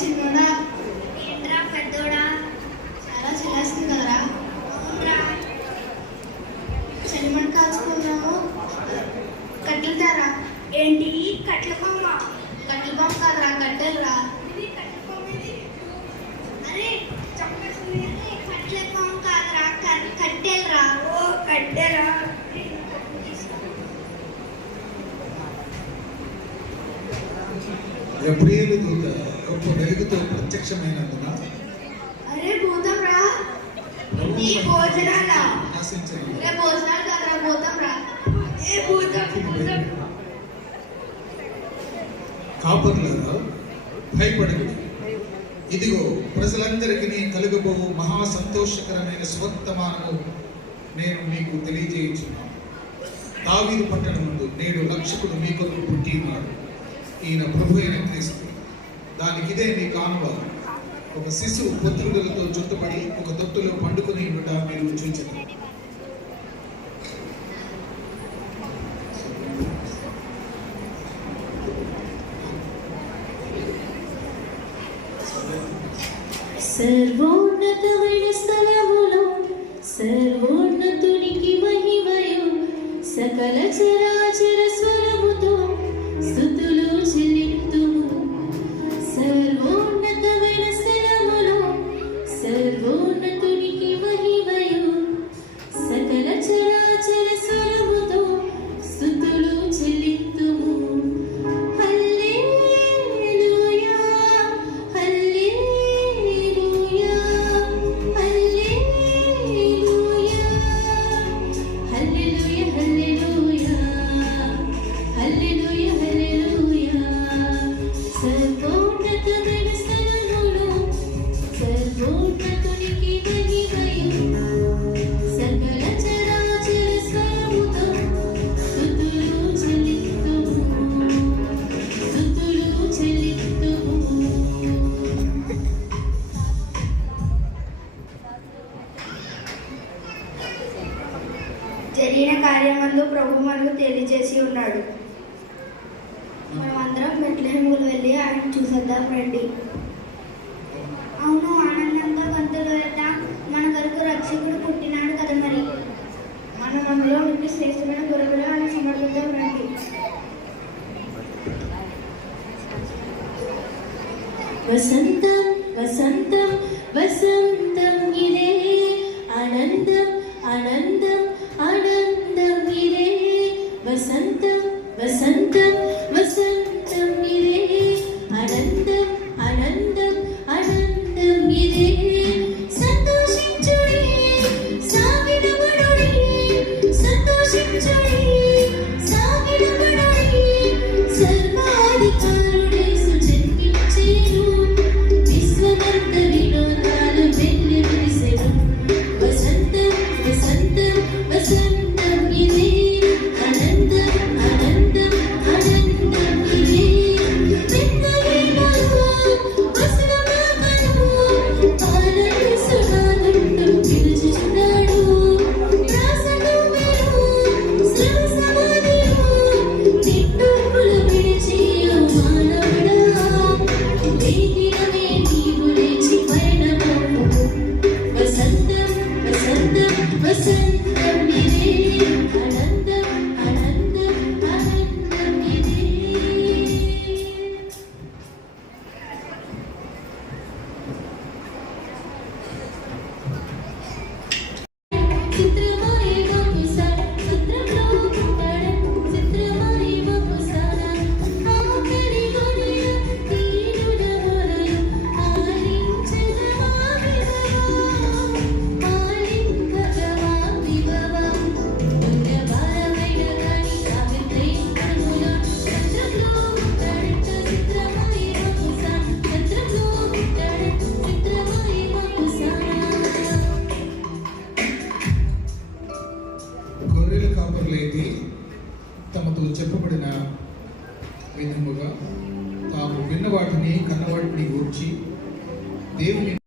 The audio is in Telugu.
చిన్నోడా ఏంట్రా పెద్దోడా చాలా చిల్లేస్తుంది కదరా చలిమంట కాల్చుకున్నాము కట్టెలుతారా ఏంటి కట్టెల బొమ్మ కాదురా కట్టెలురా అరే చెప్పేసింది కట్టెల బొమ్మ కాదురా కట్టెలురా ఓ కట్టెరా ఎప్పుడేలు దూత గొప్ప వెలుగుతో ప్రత్యక్షమైనందున అరే భూతం రా నీ భోజనాల ఆశించండి రే భోజనాలు కాదురా భూతం రా ఏ భూతం కాపర్లారా భయపడకండి. ఇదిగో ప్రజలందరికీ కలుగబోవు మహా సంతోషకరమైన స్వర్తమానము నేను మీకు తెలియజేయుచున్నాను. దావీదు పట్టణం ముందు నేడు రక్షకుడు మీ కొరకు పుట్టి ఉన్నాడు. ఈయన ప్రభు అయిన క్రీస్తు. దానికిదే మీ కానువ. ఒక శిశువు పొత్తులతో చుట్టబడి ఒక తొట్టులో పండుకొని ఉండటం మీరు చూచారు. సర్వోన్నతమైన స్థలములో సర్వోన్నతునికి మహిమయు సకల చరాచర స్వరముతో స్తుతులు చెల్లింతుము. సర్వోన్నతమైన స్థలములో సర్వోన్నతునికి మహిమయు సకల చరాచర స్వరముతో స్తుతులు చెల్లింతుము. హల్లెలూయా హల్లెలూయా హల్లెలూయా హల్లెలూయా హల్లెలూయా హల్లెలూయా హల్లెలూయా. సర్వోన్నతమైన స్థలములో సర్వోన్నతునికి మహిమయు సకల చరాచర స్వరముతో స్తుతులు చెల్లింతుము స్తుతులు చెల్లింతుము. జరిగిన కార్యమందు ప్రభు మనకు తెలియజేసి ఉన్నాడు. మనమందరం బెత్లెహేముకు వెళ్ళి ఆయన చూసేద్దాం రండి. అవును, ఆనందంగా గంతులు వేద్దాం. మన కొరకు రక్షకుడు పుట్టినాడు కదా. మరి మనం అందులో నుండి శ్రేష్టమైన గొర్రెలు అని సమర్పిద్దాం రండి. వసంతం వసంతం వసంతం ఇదే ఆనందం ఆనందం ఆనందం ఇదే వసంతం వసంతం వసంతం ఇదే ఆనందం ఆనందం ఆనందం ఇదే. సంతోషించుడి సాగిలపడుడి సంతోషించుడి సాగిలపడుడి సర్వాధికారుడేసు జన్మించెను విశ్వమంత వినోదాలు వెల్లి విరిసెను. వసంతం వసంతం వసంతం ఇదే ఆనందం ఆనందం ఆనందం తమతో చెప్పబడిన విధముగా తాము విన్న వాటిని కన్నవాటిని గూర్చి దేవుని